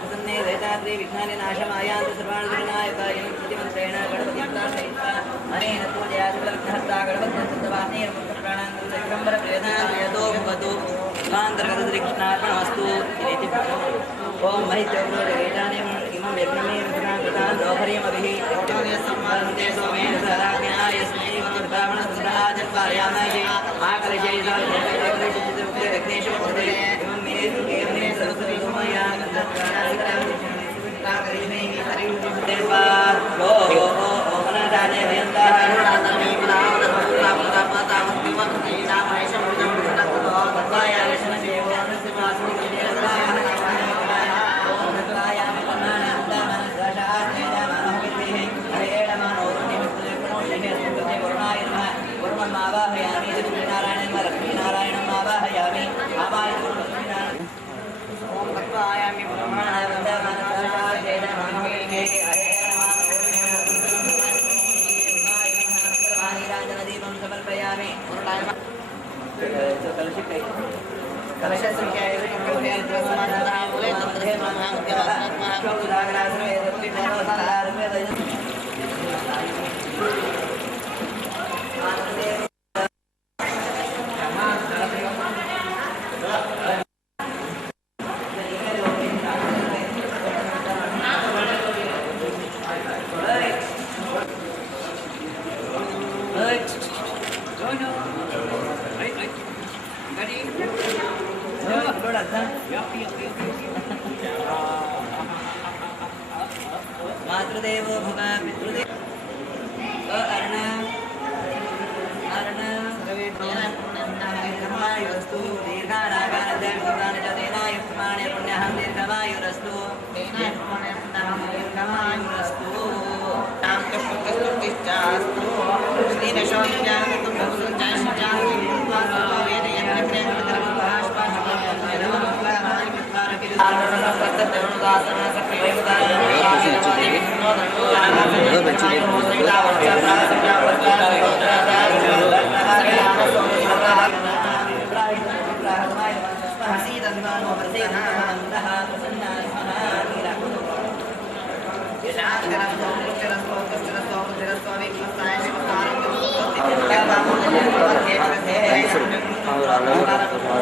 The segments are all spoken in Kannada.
प्रसन्ने दैताद्रि विघ्नानि नाशमायान्तु सर्वाणि दुर्नायकाय प्रतिमन्त्रेण गणपतिप्रार्थयित्वा अनेन पूजया सकलविघ्नहर्ता गणपतिस्तवानेन मुक्तप्राणान्तु दिगम्बरप्रेदायतो भवतु स्वान्तर्गतश्रीकृष्णार्पणमस्तु इति ओम महित्योग्रोजगेतानेम इमं यज्ञमे रुद्राङ्कृतान् दोहर्यमभिः सम्मानन्ते सोमेन सदाज्ञा यस्मै वृन्दावनसुराजन्वार्यामये आकलशै विघ्नेश्वरपदे इमं मे एवं सरस्वती सोमया गन्धप्राणाकरिमे हरिदेवा ओ मनदाने भयन्तः नादमे आवाहयामि लक्ष्मीनारायणं लक्ष्मीनारायणं आवाहयामि ओम तत्वायामि राजनदीपं समर्पयामि मातृदेवो भव पितृदेवो दीर्घायुरस्तु दीर्घानागानदेनाय पुण्यः दीर्घमायुरस्तु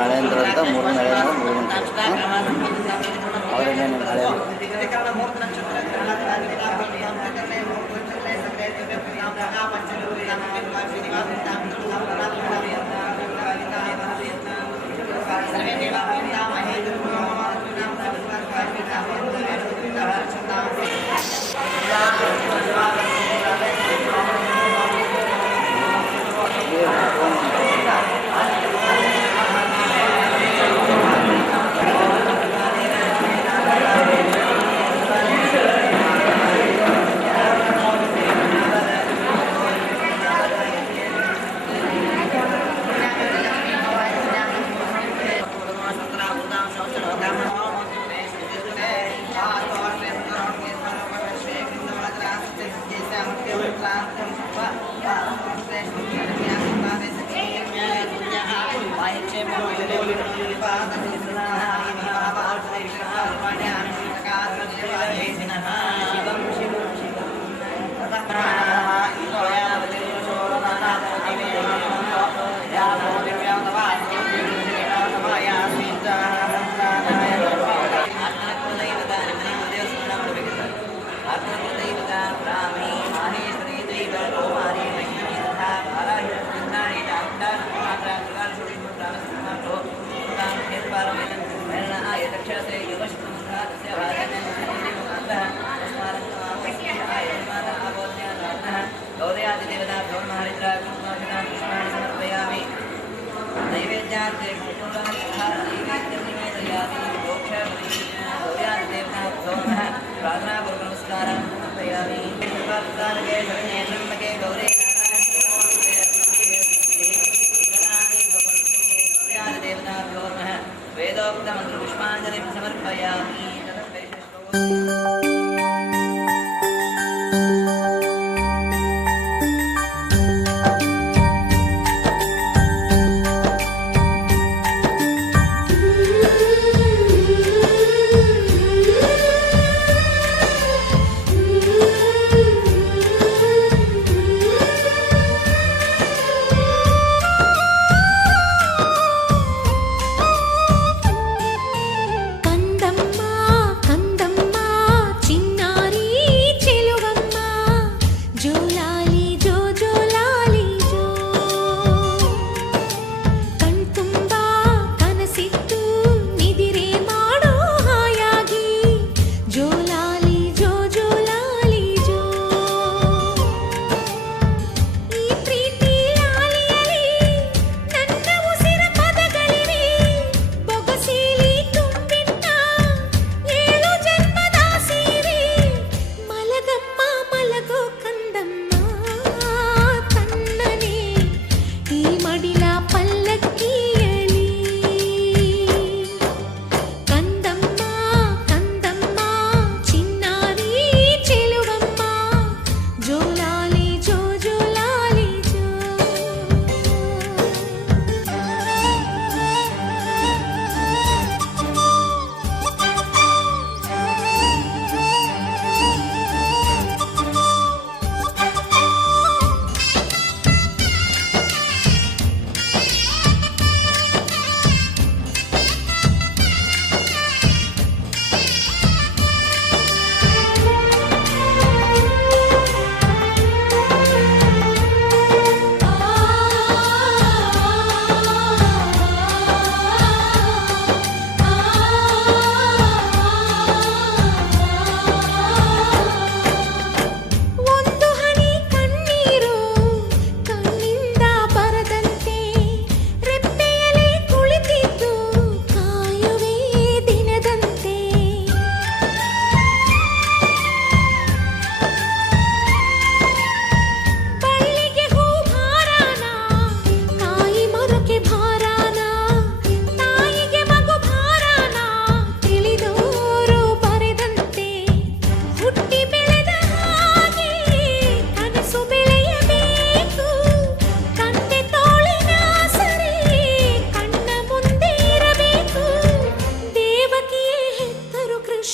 ಹಳೆಯಂದ್ರಂತ ಮೂರು ನಳೆ ಅವರೇನೇನು ಹಳೆ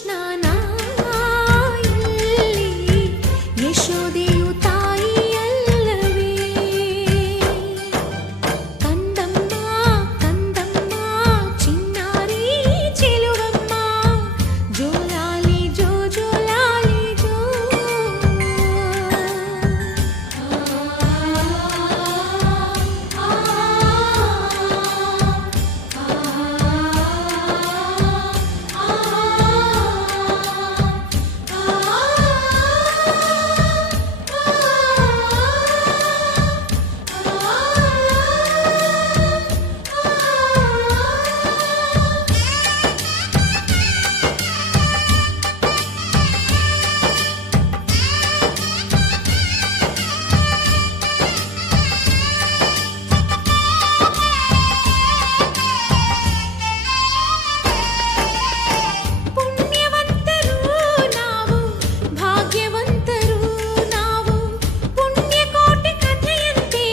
ಸ್ನಾನ ಇಲ್ಲಿ ಯಶೋದೆಯು ತಾಯಿಯಲ್ಲವೇ ಕಂದಮ್ಮ ಕಂದಮ್ಮ ಚಿನ್ನಾರಿ ಚೆಲುವಮ್ಮ ಜೋಲಾಲಿ ಜೋ ಜೋಲಾಲಿ ಜೋ ಪುಣ್ಯವಂತರು ನಾವು ಭಾಗ್ಯವಂತರು ನಾವು ಪುಣ್ಯಕೋಟಿ ಕಥೆಯಂತೆ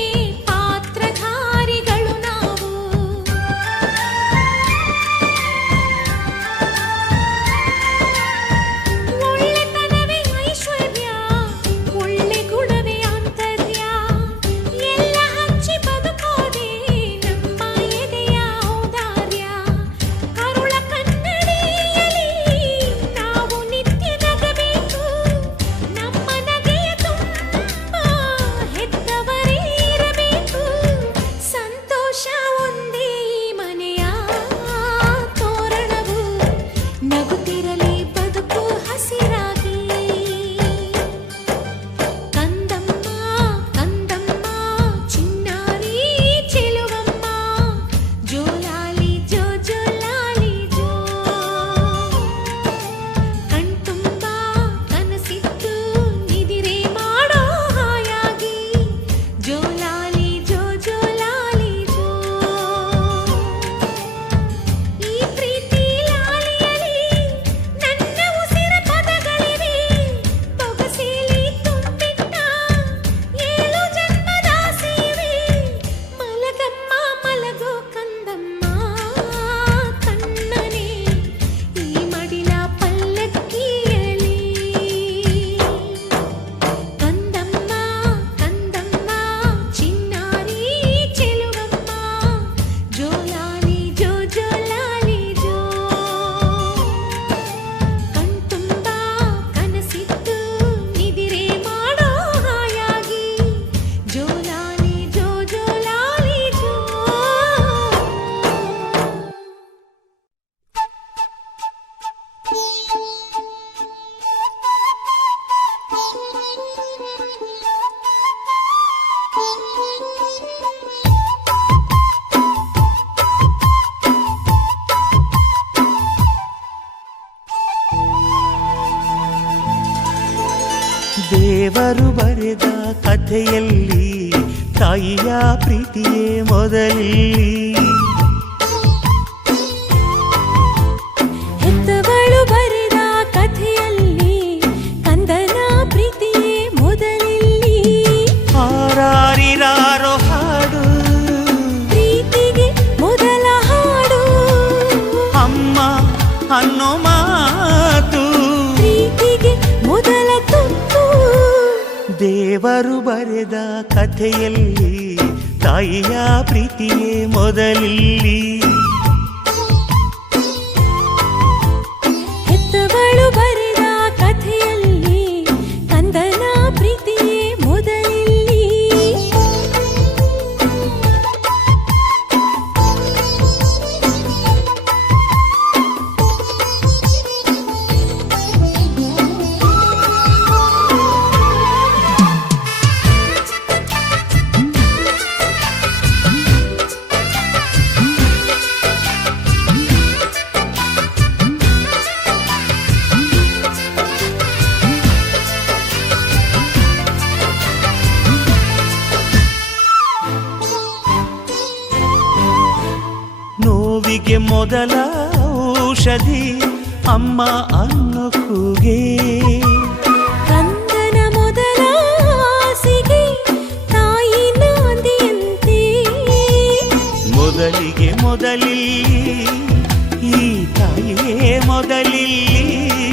ಪಾತ್ರಧಾರಿಗಳು ನಾವು ಒಳ್ಳೆತನವೇ ಐಶ್ವರ್ಯ ಒಳ್ಳೆ ಗುಣವೇ ಆಂತರ್ಯ ಎಲ್ಲ ಹಂಚಿ ಬದುಕೋದೇ ನಮ್ಮ ಎದೆಯ ಔದಾರ್ಯ ಕರುಳ ಕನ್ನಡಿಯಲ್ಲಿ ನಾವು ನಿತ್ಯ ನಗಬೇಕು ನಮ್ಮ ನಗೆಯ ತುಂಬ ಹೆತ್ತವರೇ ಇರಬೇಕು ಸಂತೋಷ ಒಂದೇ ಈ ಮನೆಯ ತೋರಣವು ನಗುತ್ತಿರಲಿ ಬದುಕು ಹಸಿರಾಗಿ ಕಂದಮ್ಮ ಕಂದಮ್ಮ ಚಿನ್ನಾರಿ ಚೆಲುವಮ್ಮ ಜೋಲಾಲಿ ಜೋ ಜೋಲಾಲಿ ಜೋ ಕಣ್ತುಂಬ ಕನಸಿತ್ತು ನಿದಿರೆ ಮಾಡೋ ಹಾಯಾಗಿ ಜೋಲಾಲಿ ಜೋ ಜೋಲಾಲಿ ಜೋ ಈ ಪ್ರೀತಿ ಲಾಲಿಯಲಿ ನನ್ನ ಉಸಿರ ಪದಗಳಿವೆ ಬೊಗಸೆಲಿ ತುಂಬಿಟ್ಟ 7 ಜನ್ಮದ ಸೇವೆ ಮಲಗಮ್ಮ ಮಲಗೋ ಕಂದಮ್ಮ ಕಣ್ಣನೆ ಈ ಮಡಿಲ ಪಲ್ಲಕ್ಕಿಯಲಿ ಕಂದಮ್ಮ ಕಂದಮ್ಮ ಚಿನ್ನಾರಿ ಚೆಲುವಮ್ಮ ಜೋಲಾಲಿ ಜೋ ಜೋಲಾಲಿ ಜೋ ಕಣ್ತುಂಬ ಕನಸಿತ್ತು ನಿದಿರೆ ಮಾಡೋ ಹಾಯಾಗಿ ಜೋಲಾಲಿ ಜೋ ಜೋಲಾಲಿ ಜೋ ದೇವರು ಬರೆದ ಕಥೆಯಲ್ಲಿ ತಾಯಿಯ ಪ್ರೀತಿಯೇ ಮೊದಲಿಲ್ಲಿ ಹೆತ್ತವಳು ಬರೆದ ಕಥೆಯಲ್ಲಿ ಕಂದನ ಪ್ರೀತಿಯೇ ಮೊದಲಿಲ್ಲಿ ಆರಾರಿರಾರೋ ಹಾಡು ಪ್ರೀತಿಗೆ ಮೊದಲ ಹಾಡು ಅಮ್ಮ ಅನ್ನೋ ಮಾತು ಪ್ರೀತಿಗೆ ಮೊದಲ ತುತ್ತು ದೇವರು ಬರೆದ ಕಥೆಯಲ್ಲಿ ತಾಯಿಯ ಪ್ರೀತಿಯೇ ಮೊದಲಿಲ್ಲಿ ಹೆತ್ತವಳು ಬರೆದ ಕಥೆಯಲ್ಲಿ ಕಂದನ ಪ್ರೀತಿಯೇ ಮೊದಲಿಲ್ಲಿ ನೋವಿಗೆ ಮೊದಲ ಔಷಧಿ ಅಮ್ಮ ಅನ್ನೋ ಕೂಗೆ ಕಂದನ ಮೊದಲ ಆಸೆಗೆ ತಾಯಿ ನಾಂದಿಯಂತೆ ಮೊದಲಿಗೆ ಮೊದಲಿಲ್ಲಿ ಈ ತಾಯಿಯೇ ಮೊದಲಿಲ್ಲಿ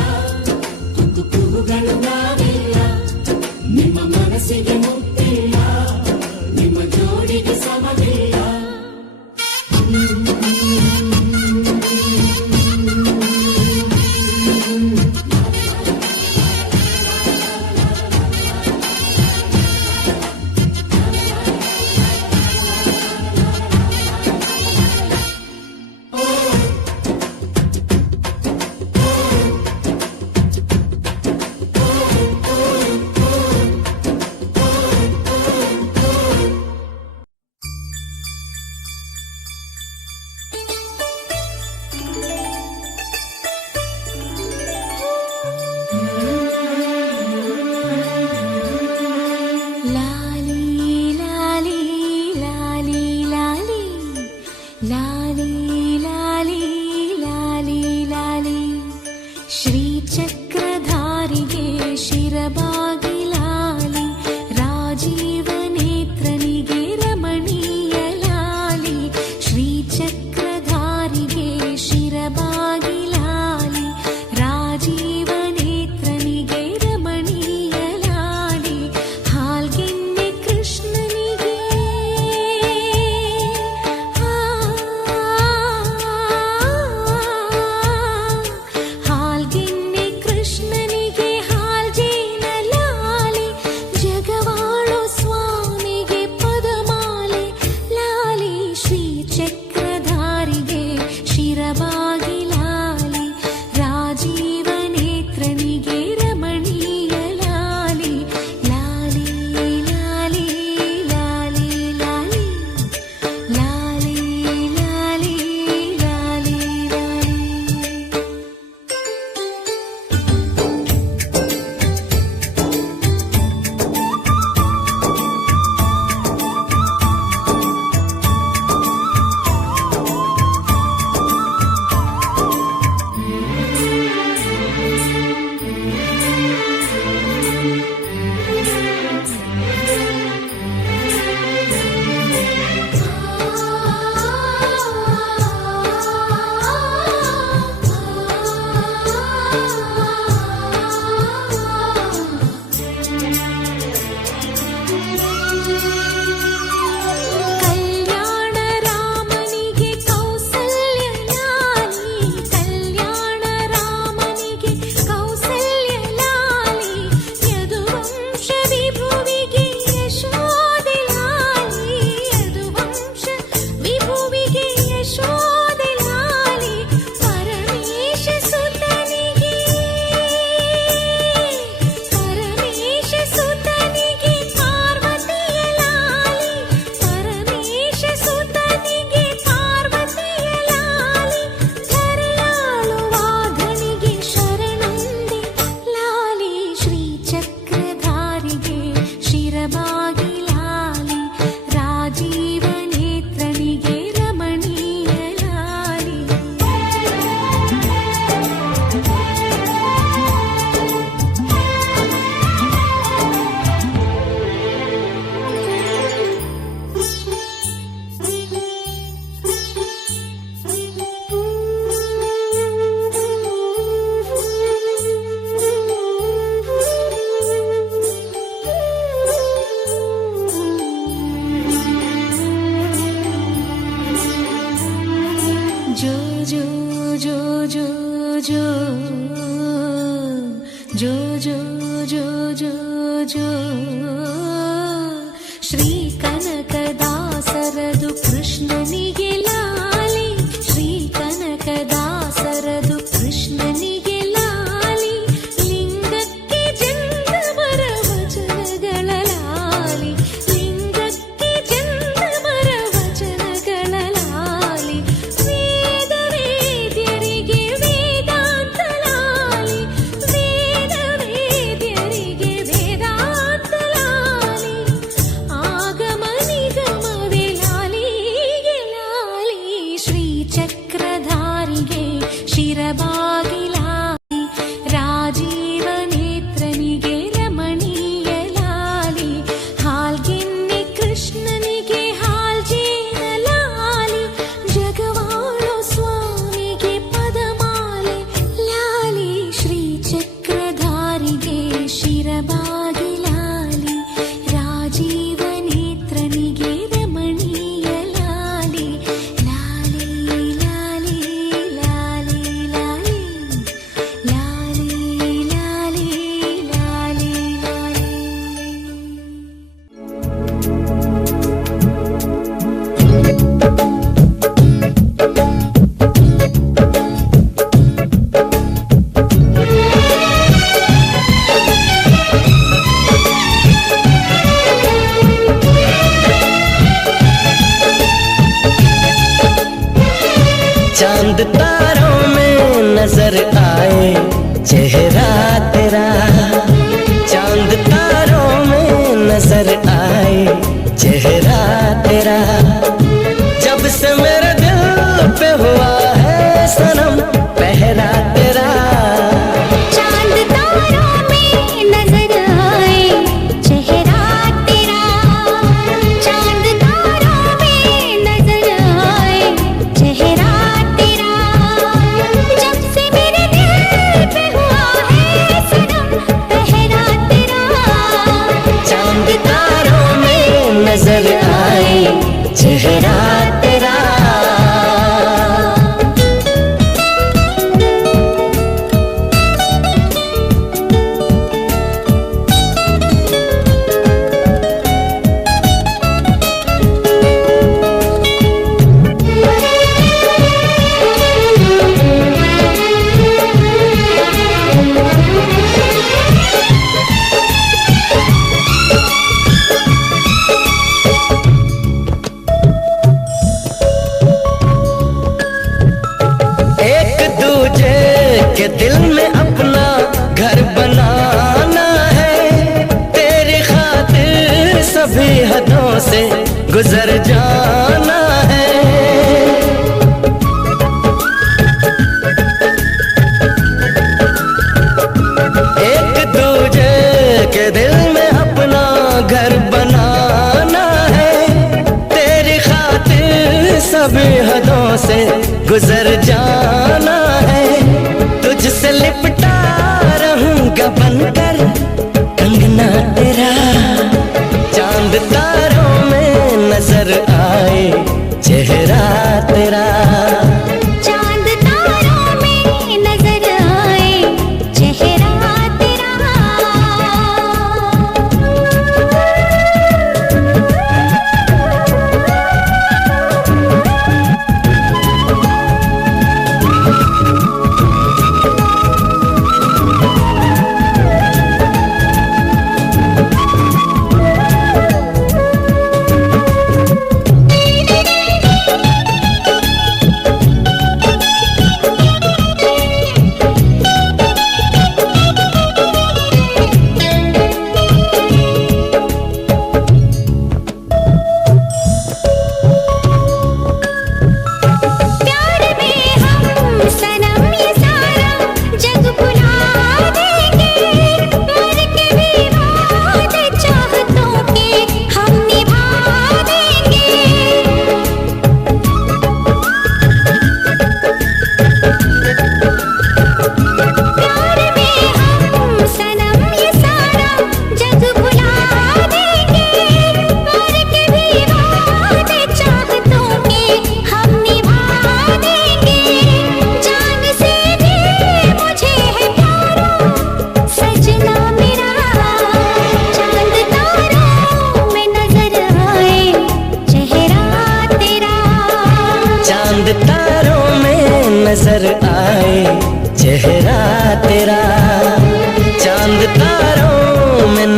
जो जो जो जो जो जो जो जो ಶ್ರೀ ಕನಕದಾಸರದು ಕೃಷ್ಣನಿಗೆ ಲಾಲಿ ಶ್ರೀ ಕನಕದಾಸರದು ಕೃಷ್ಣನಿಗೆ ಲಾಲಿ ಲಿಂಗಕ್ಕೆ ಚಂದಮರ ವಚನಗಳ ಲಾಲಿ ಲಿಂಗಕ್ಕೆ ಚಂದಮರ ವಚನಗಳ ಲಾಲಿ ವೇದ ವೇದ್ಯರಿಗೆ ವೇದಾಂತ ಲಾಲಿ ವೇದ ವೇದ್ಯರಿಗೆ ವೇದಾಂತ ಲಾಲಿ ಆಗಮ ನಿಗಮವೇ ಲಾಲಿಗೆ ಲಾಲಿ ಶ್ರೀ ಚಕ್ರಧಾರಿಗೆ ಶಿರಬಾಗಿ ಲಾಲಿ ರಾಜೀವ ನೇತ್ರನಿಗೆ ರಮಣೀಯ ಲಾಲಿ ಹಾಲ್ಗೆನ್ನೆ ಕೃಷ್ಣನಿಗೆ ಹಾಲ್ಜೇನ ಲಾಲಿ ಜಗವಾಳೋ ಸ್ವಾಮಿಗೆ ಪದಮಾಲೆ ಲಾಲಿ ಶ್ರೀ ಚಕ್ರಧಾರಿಗೆ ಶಿರಬಾಗಿ ಲಾಲಿ ರಾಜೀವ ನೇತ್ರನಿಗೆ ರಮಣೀಯ ಲಾಲಿ ಲಾಲಿ ಲಾಲಿ ಲಾಲಿ ಲಾಲಿ ಲಾಲಿ ಲಾಲಿ ಲಾಲಿ चांद तारों में नजर आए चेहरा तेरा चांद तारों में नजर आए चेहरा तेरा जब से मेरे दिल पे हुआ है सनम पहरा तेरा चांद तारों में नजर आए चेहरा तेरा चांद तारों में नजर आए चेहरा तेरा जब से मेरे दिल पे हुआ है सनम पहरा तेरा चांद तारों में नजर आए चेहरा तेरा एक दूजे के दिल में अपना घर बनाना है तेरी खातिर सभी हदों से गुजर जाना है एक दूजे के दिल में अपना घर बनाना है तेरी खातिर सभी हदों से गुजर जाना है तुझसे लिपटा रहूंगा बनकर कंगना तेरा चांद तारों में नजर आए चेहरा तेरा चांद तारों में नजर आए चेहरा तेरा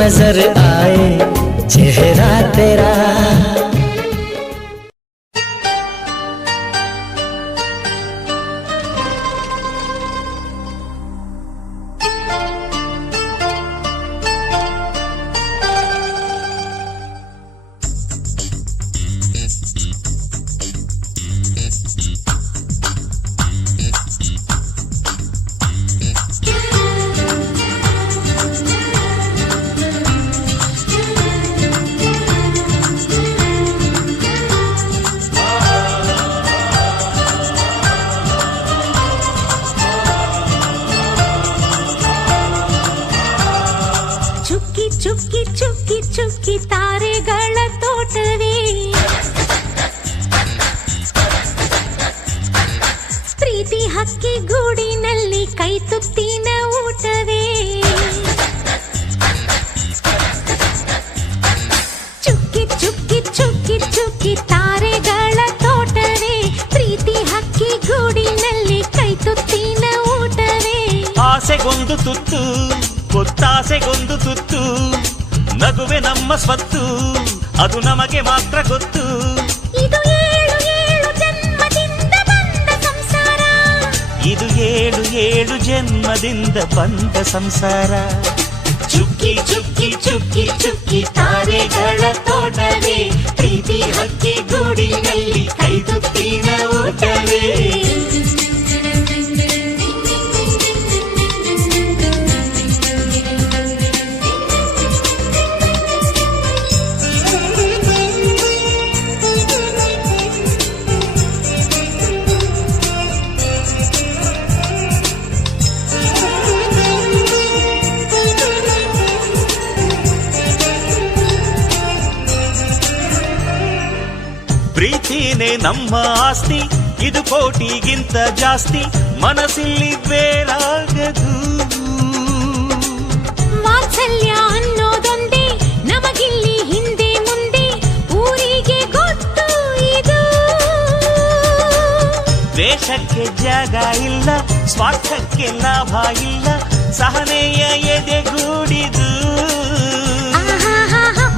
नजर आए चेहरा तेरा। ಚುಕ್ಕಿ ಚುಕ್ಕಿ ಚುಕ್ಕಿ ತಾರೆಗಳ ತೋಟವೇ, ಪ್ರೀತಿ ಹಕ್ಕಿ ಗೂಡಿನಲ್ಲಿ ಕೈ ತುತ್ತಿನ ಊಟವೇ, ಚುಕ್ಕಿ ಚುಕ್ಕಿ ಚುಕ್ಕಿ ಚುಕ್ಕಿ ತಾರೆಗಳ ತೋಟವೇ, ಪ್ರೀತಿ ಹಕ್ಕಿ ಗೂಡಿನಲ್ಲಿ ಕೈ ತುತ್ತಿನ ಊಟವೇ. ಆಸೆಗೊಂದು ತುತ್ತು ಗೊತ್ತಾಸೆಗೊಂದು ತುತ್ತು, ನಗುವೆ ನಮ್ಮ ಸ್ವತ್ತು ಅದು ನಮಗೆ ಮಾತ್ರ ಗೊತ್ತು. ಇದು ಏಳು ಏಳು ಜನ್ಮದಿಂದ ಬಂದ ಸಂಸಾರ, ಇದು ಏಳು ಏಳು ಜನ್ಮದಿಂದ ಬಂದ ಸಂಸಾರ. ಚುಕ್ಕಿ ಚುಕ್ಕಿ ಚುಕ್ಕಿ ಚುಕ್ಕಿ ತಾರೆಗಳ ತೋಟವೇ, ಪ್ರೀತಿ ಹಕ್ಕಿ ಗೂಡಿನಲ್ಲಿ ಕೈ ತುತ್ತಿನ ಊಟವೇ. ಪ್ರೀತಿನೇ ನಮ್ಮ ಆಸ್ತಿ, ಇದು ಕೋಟಿಗಿಂತ ಜಾಸ್ತಿ, ಮನಸ್ಸಿಲ್ಲಿ ಬೇರಾಗದು. ವಾತ್ಸಲ್ಯ ಅನ್ನೋದೊಂದೇ ನಮಗಿಲ್ಲಿ ಹಿಂದೆ ಮುಂದೆ ಊರಿಗೆ ಗೊತ್ತು ಇದು. ದ್ವೇಷಕ್ಕೆ ಜಾಗ ಇಲ್ಲ, ಸ್ವಾರ್ಥಕ್ಕೆ ಲಾಭ ಇಲ್ಲ, ಸಹನೆಯ ಎದೆಗೂಡಿದು.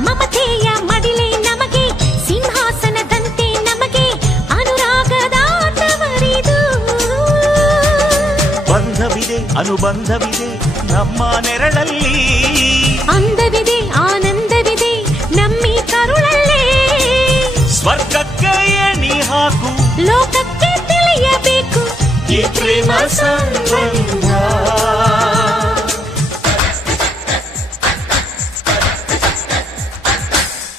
ಮಮತೆಯ ಮಡಿಲೆ ನಮಗೆ ಸಿಂಹಾಸನದಂತೆ, ನಮಗೆ ಅನುರಾಗದಾಟವರಿದು. ಬಂಧವಿದೆ ಅನುಬಂಧವಿದೆ ನಮ್ಮ ನೆರಳಲ್ಲಿ, ಅಂದವಿದೆ ಆನಂದವಿದೆ ನಮ್ಮಿ ಕರುಳಲ್ಲೇ. ಸ್ವರ್ಗಕ್ಕೆ ಎಣಿ ಹಾಕು, ಲೋಕಕ್ಕೆ ತಿಳಿಯಬೇಕು ಈ ಪ್ರೇಮ ಸಂಬಂಧ.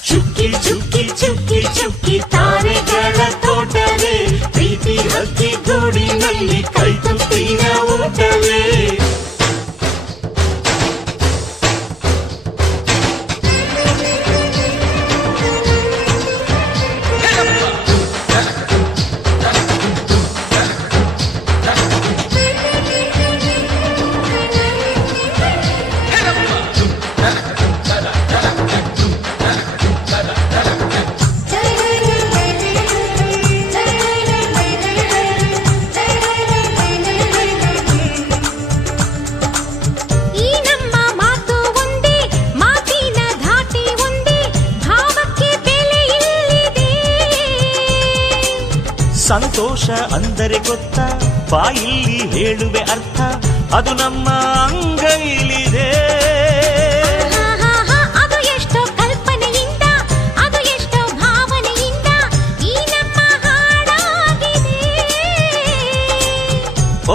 ಚುಕ್ಕಿ ಚುಕ್ಕಿ ಚುಕ್ಕಿ ಚುಕ್ಕಿ ತಾರೆಗಳ ತೋಟವೇ, ಪ್ರೀತಿ ಹಕ್ಕಿ ಗೂಡಿನಲ್ಲಿ ಕೈ ತುತ್ತಿನ ಊಟವೇ. ಸಂತೋಷ ಅಂದರೆ ಗೊತ್ತಾ, ಬಾಯಿಲ್ಲಿ ಹೇಳುವೆ ಅರ್ಥ, ಅದು ನಮ್ಮ ಅಂಗೈಲಿದೆ. ಅದು ಎಷ್ಟೋ ಕಲ್ಪನೆಯಿಂದ, ಅದು ಎಷ್ಟೋ ಭಾವನೆಯಿಂದ ಈ ನಮ್ಮ ಹಾಡಾಗಿದೆ.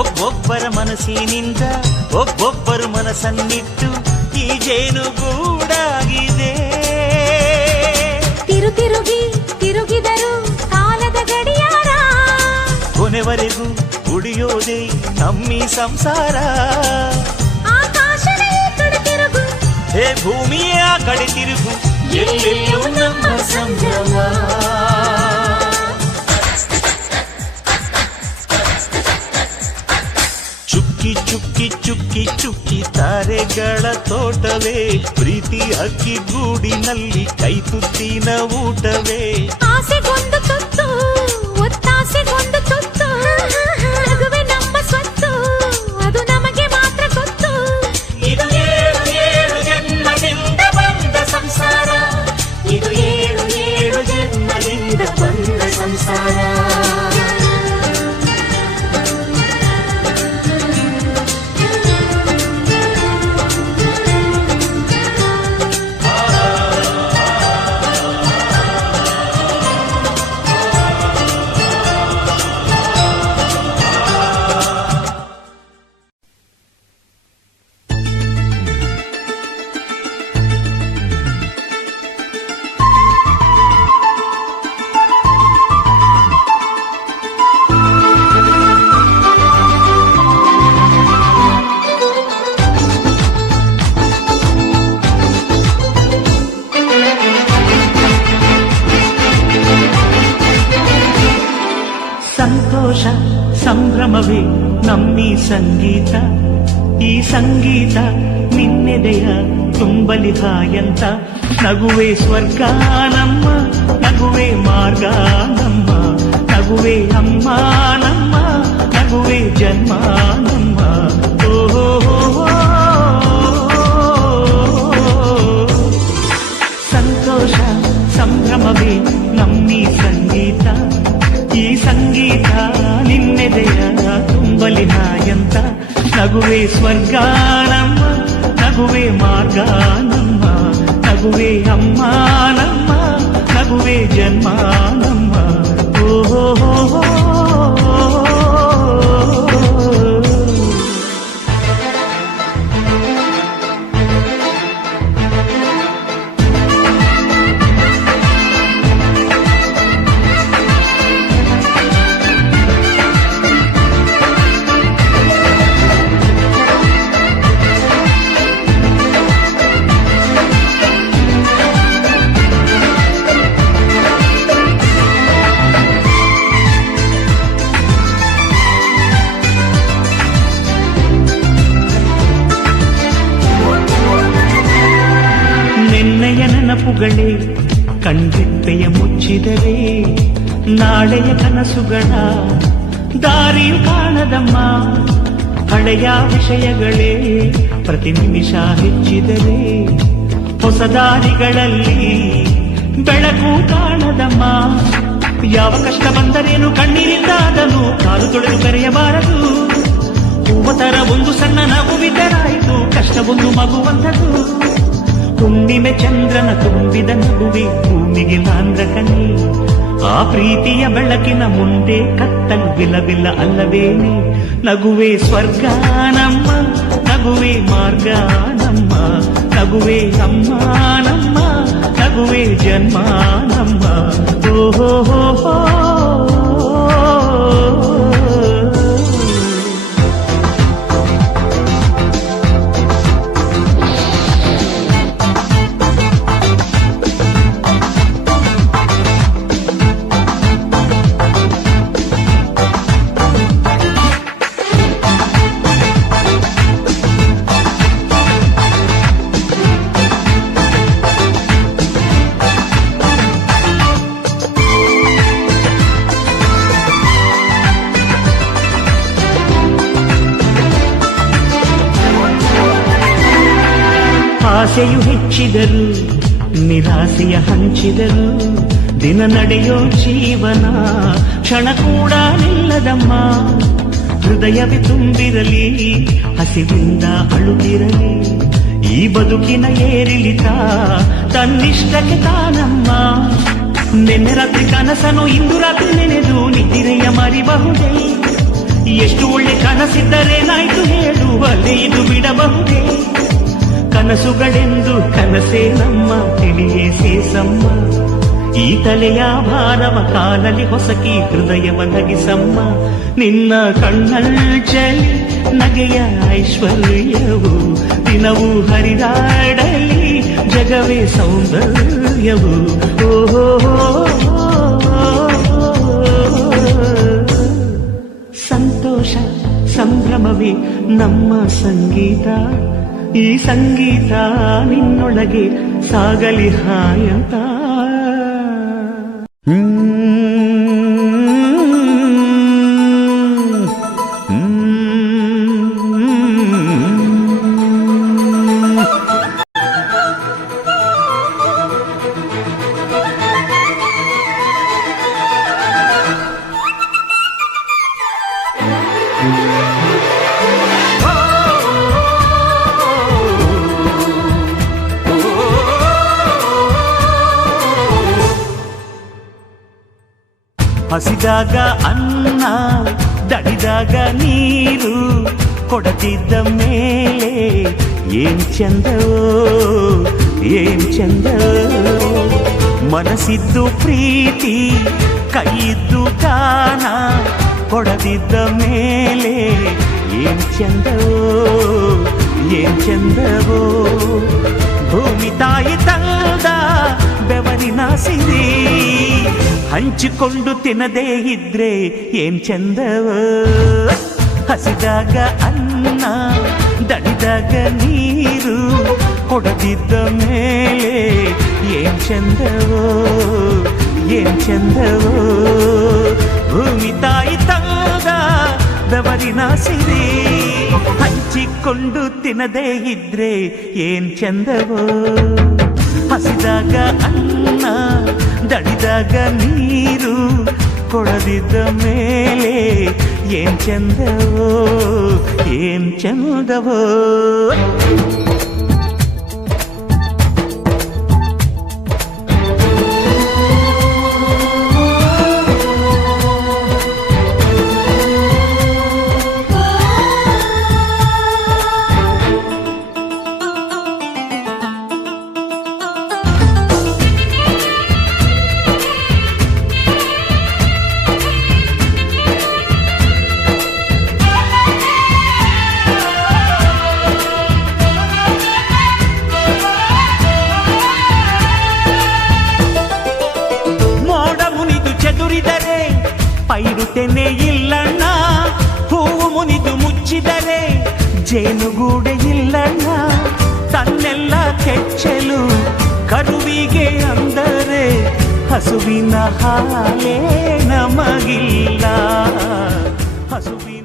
ಒಬ್ಬೊಬ್ಬರ ಮನಸ್ಸಿನಿಂದ ಒಬ್ಬೊಬ್ಬರು ಮನಸ್ಸನ್ನಿಟ್ಟು ಈ ಜೇನುಗೂಡಾಗಿದೆ. ತಿರುಗಿ ತಿರುಗಿದರು ಕಾಲದ ಗಡಿಯಾರ, ಕೊನೆವರೆಗೂ ಉಳಿಯೋದೇ ನಮ್ಮಿ ಸಂಸಾರ. ಆಕಾಶದ ಈ ಕಡೆ ತಿರುಗು, ಹೇ ಭೂಮಿಯ ಆ ಕಡೆ ತಿರುಗು, ಎಲ್ಲೆಲ್ಲೂ ನಮ್ಮ ಸಂಭ್ರಮ. ಚುಕ್ಕಿ ಚುಕ್ಕಿ ಚುಕ್ಕಿ ಚುಕ್ಕಿ ತಾರೆಗಳ ತೋಟವೇ, ಪ್ರೀತಿ ಹಕ್ಕಿ ಗೂಡಿನಲ್ಲಿ ಕೈ ತುತ್ತಿನ ಊಟವೇ. ಆಸೆಗೊಂದು ತುತ್ತು ಒತ್ತಾಸೆಗೊಂದು ತುತ್ತು, ನಗುವೆ ನಮ್ಮ ಸ್ವತ್ತು ಅದು ನಮಗೆ ಮಾತ್ರ ಗೊತ್ತು. ಇದು ಏಳು ಏಳು ಜನ್ಮದಿಂದ ನಮ್ಮಿ ಸಂಗೀತ, ಈ ಸಂಗೀತ ನಿನ್ನೆದೆಯ ತುಂಬಲಿ ಹಾಯಂತ. ನಗುವೆ ಸ್ವರ್ಗ ನಮ್ಮ, ನಗುವೆ ಮಾರ್ಗ ನಮ್ಮ, ನಗುವೆ ಅಮ್ಮ ನಮ್ಮ, ನಗುವೆ ಜನ್ಮ ನಮ್ಮ. ಸಂತೋಷ ಸಂಭ್ರಮವೇ ನಮ್ಮಿ ಸಂಗೀತ, ಈ ಸಂಗೀತ ನಿನ್ನೆದೆಯ ತುಂಬಲಿ ಹಾಯಂತ. ನಗುವೆ ಸ್ವರ್ಗ ನಮ್ಮ, ನಗುವೆ ಮಾರ್ಗ ನಮ್ಮ, ನಗುವೆ ಅಮ್ಮ ನಮ್ಮ, ನಗುವೆ ಜನ್ಮ ನಮ್ಮ. ಓಹೋ ನೆನಪುಗಳೇ ಕಣ್ರೆಪ್ಪೆಯ ಮುಚ್ಚಿದರೆ ನಾಳೆಯ ಕನಸುಗಳ ದಾರಿಯು ಕಾಣದಮ್ಮ. ಹಳೆಯ ವಿಷಯಗಳೇ ಪ್ರತಿ ನಿಮಿಷ ಹೆಚ್ಚಿದರೆ ಹೊಸ ದಾರಿಗಳಲ್ಲಿ ಬೆಳಕು ಕಾಣದಮ್ಮ. ಯಾವ ಕಷ್ಟ ಬಂದರೇನು ಕಣ್ಣೀರಿಂದ ಅದನ್ನು ಕಾಲು ತೊಳೆದು ಕರೆಯಬಾರದು. ಹೂವತರ ಒಂದು ಸಣ್ಣ ನಗುವಿದ್ದರಾಯಿತು, ಕಷ್ಟವೊಂದು ಮಗುವಂಥದ್ದು. ಹುಣ್ಣಿಮೆ ಚಂದ್ರನ ತುಂಬಿದ ನಗುವೆ ಭೂಮಿಗೆ ಮಾಂದ್ರ ಕಣ್ಣಿ. ಆ ಪ್ರೀತಿಯ ಬೆಳಕಿನ ಮುಂದೆ ಕತ್ತಲು ಬಿಲಬಿಲ್ಲ ಅಲ್ಲವೇನೆ. ನಗುವೆ ಸ್ವರ್ಗ ನಮ್ಮ, ನಗುವೆ ಮಾರ್ಗ ನಮ್ಮ, ನಗುವೆ ಅಮ್ಮ ನಮ್ಮ, ನಗುವೆ ಜನ್ಮ ನಮ್ಮ. ಓಹೋ ಆಸೆಯು ಹೆಚ್ಚಿದರು, ನಿರಾಸೆಯ ಹಂಚಿದರು. ದಿನ ನಡೆಯೋ ಜೀವನ ಕ್ಷಣ ಕೂಡ ನಿಲ್ಲದಮ್ಮ. ಹೃದಯವೇ ತುಂಬಿರಲಿ, ಹಸಿವಿಂದ ಅಳುತ್ತಿರಲಿ. ಈ ಬದುಕಿನ ಏರಿಳಿತ ತನ್ನಿಷ್ಟಕ್ಕೆ ತಾನಮ್ಮ. ನಿನ್ನೆ ರಾತ್ರಿ ಕನಸನು ಇಂದು ರಾತ್ರಿ ನೆನೆದು ನಿದ್ರೆಯ ಮರಿಬಹುದೇ. ಎಷ್ಟು ಒಳ್ಳೆ ಕನಸಿದ್ದರೇನಾಯ್ತು ಹೇಳು, ಅಲ್ಲೇ ಇದು ಬಿಡಬಹುದೇ. ಕನಸುಗಳೆಂದು ಕನಸೇ ನಮ್ಮ ತಿಳಿಯೇ ಸೇಸಮ್ಮ. ಈ ತಲೆಯ ಭಾರವ ಕಾಲಲ್ಲಿ ಹೊಸಕಿ ಹೃದಯವ ನಗಿಸಮ್ಮ. ನಿನ್ನ ಕಣ್ಣಂಚಲಿ ನಗೆಯ ಐಶ್ವರ್ಯವು ದಿನವೂ ಹರಿದಾಡಲಿ, ಜಗವೇ ಸೌಂದರ್ಯವು. ಓಹೋ ಸಂತೋಷ ಸಂಭ್ರಮವೇ ನಮ್ಮ ಸಂಗೀತ, ಈ ಸಂಗೀತ ನಿನ್ನೊಳಗೆ ಸಾಗಲಿ ಹಾಯಂತ. ಹಸಿದಾಗ ಅನ್ನ, ದಡಿದಾಗ ನೀರು ಕೊಡತಿದ್ದ ಮೇಲೆ ಏನ್ ಚಂದವೋ ಏನ್ ಚಂದವೋ. ಮನಸ್ಸಿದ್ದು ಪ್ರೀತಿ, ಕೈಯಿದ್ದು ದಾನ ಕೊಡದಿದ್ದ ಮೇಲೆ ಏನ್ ಚಂದವೋ ಏನ್ ಚಂದವೋ. ಭೂಮಿ ತಾಯಿ ತಂದ ಬೆವರಿನ ಸಿರಿ ಹಂಚಿಕೊಂಡು ತಿನ್ನದೇ ಇದ್ರೆ ಏನ್ ಚಂದವೋ. ಹಸಿದಾಗ ಅನ್ನ ದಣಿದಾಗ ನೀರು ಕೊಡದಿದ್ದ ಮೇಲೆ ಏನ್ ಚಂದವೋ ಏನ್ ಚಂದವೋ ಭೂಮಿ ತಾಯಿ ತಂದ ಬೆವರಿನ ಸಿರಿ ಹಂಚಿಕೊಂಡು ತಿನ್ನದೇ ಇದ್ರೆ ಏನ್ ಚಂದವೋ ಹಸಿದಾಗ ಅನ್ನ ದಣಿದಾಗ ನೀರು ಕೊಡದಿದ್ದ ಮೇಲೆ ಏನ್ ಚಂದವೋ ಏನ್ ಚಂದವೋ ಪೈರುತೆನೆ ಇಲ್ಲಣ್ಣ ಹೂವು ಮುನಿದು ಮುಚ್ಚಿದರೆ ಜೇನುಗೂಡೆ ಇಲ್ಲಣ್ಣ ತನ್ನೆಲ್ಲ ಕೆಚ್ಚಲು ಕರುವಿಗೆ ಅಂದರೆ ಹಸುವಿನ ಹಾಲೇ ನಮಗಿಲ್ಲ ಹಸುವಿನ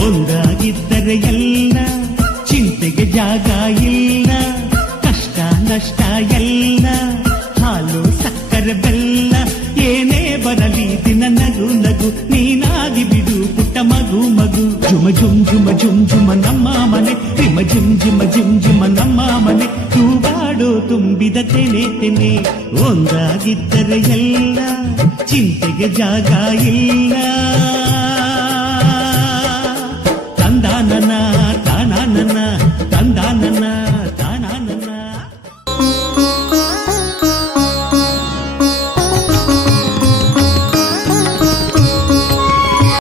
ಒಂದಾಗಿದ್ದರೆ ಎಲ್ಲ ಚಿಂತೆಗೆ ಜಾಗ ಇಲ್ಲ ಕಷ್ಟ ನಷ್ಟ ಎಲ್ಲ ಹಾಲು ಸಕ್ಕರೆ ಬೆಲ್ಲ ಏನೇ ಬರಲಿ ದಿನ ನಗು ನಗು ನೀನಾಗಿ ಬಿಡು ಪುಟ್ಟ ಮಗು ಮಗು ಜುಮ ಜುಮ್ ಜುಮ ಜುಮ್ ಜುಮ ನಮ್ಮ ಮನೆ ರಿಮ ಜುಮ್ ಜುಮ ಜುಮ್ ಜುಮ ನಮ್ಮ ಮನೆ ತೂಗಾಡೋ ತುಂಬಿದ ತೆನೆ ತೆನೆ ಒಂದಾಗಿದ್ದರೆ ಎಲ್ಲ ಚಿಂತೆಗೆ ಜಾಗ ಇಲ್ಲ